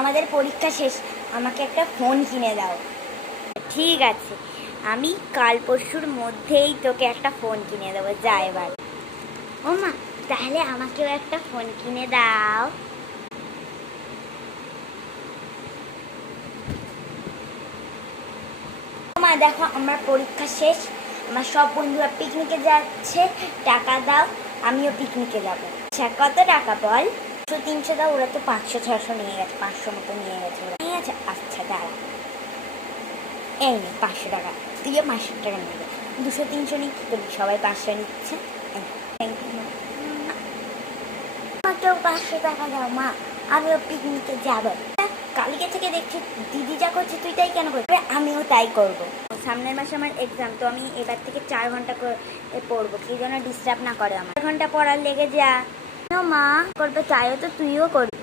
আমাদের পরীক্ষা শেষ, আমাকে একটা ফোন কিনে দাও। ঠিক আছে, আমি কাল পরশুর মধ্যেই তোকে একটা ফোন কিনে দেবো, যা এবার। ও মা, তাহলে আমাকেও একটা ফোন কিনে দাও। মা দেখো, আমার পরীক্ষা শেষ, আমার সব বন্ধুরা পিকনিকে যাচ্ছে, টাকা দাও, আমিও পিকনিকে যাবো। আচ্ছা, কত টাকা বল? 200-300 দাও। ওরা তো 500-600 নিয়ে গেছে, 500 মতো নিয়ে গেছে ওরা। নিয়ে গেছে? আচ্ছা দাঁড়া, এই নে 500 টাকা, তুইও 500 টাকা নেবে। 200-300 নিয়ে কী করবি, সবাই 500 নিচ্ছে। আমাকেও 500 টাকা দাও মা, আমিও পিকনিকে যাবো। কালকে থেকে দেখছি দিদি যা করছে তুই তাই কেন করবি? আমিও তাই করবো। সামনের মাসে আমার এক্সাম, তো আমি এবার থেকে 4 ঘন্টা করে পড়বো, কেউ যেন ডিস্টার্ব না করে। আমার 4 ঘন্টা পড়ার লেগে যা। মা করবে, চাইও তো তুইও করবি।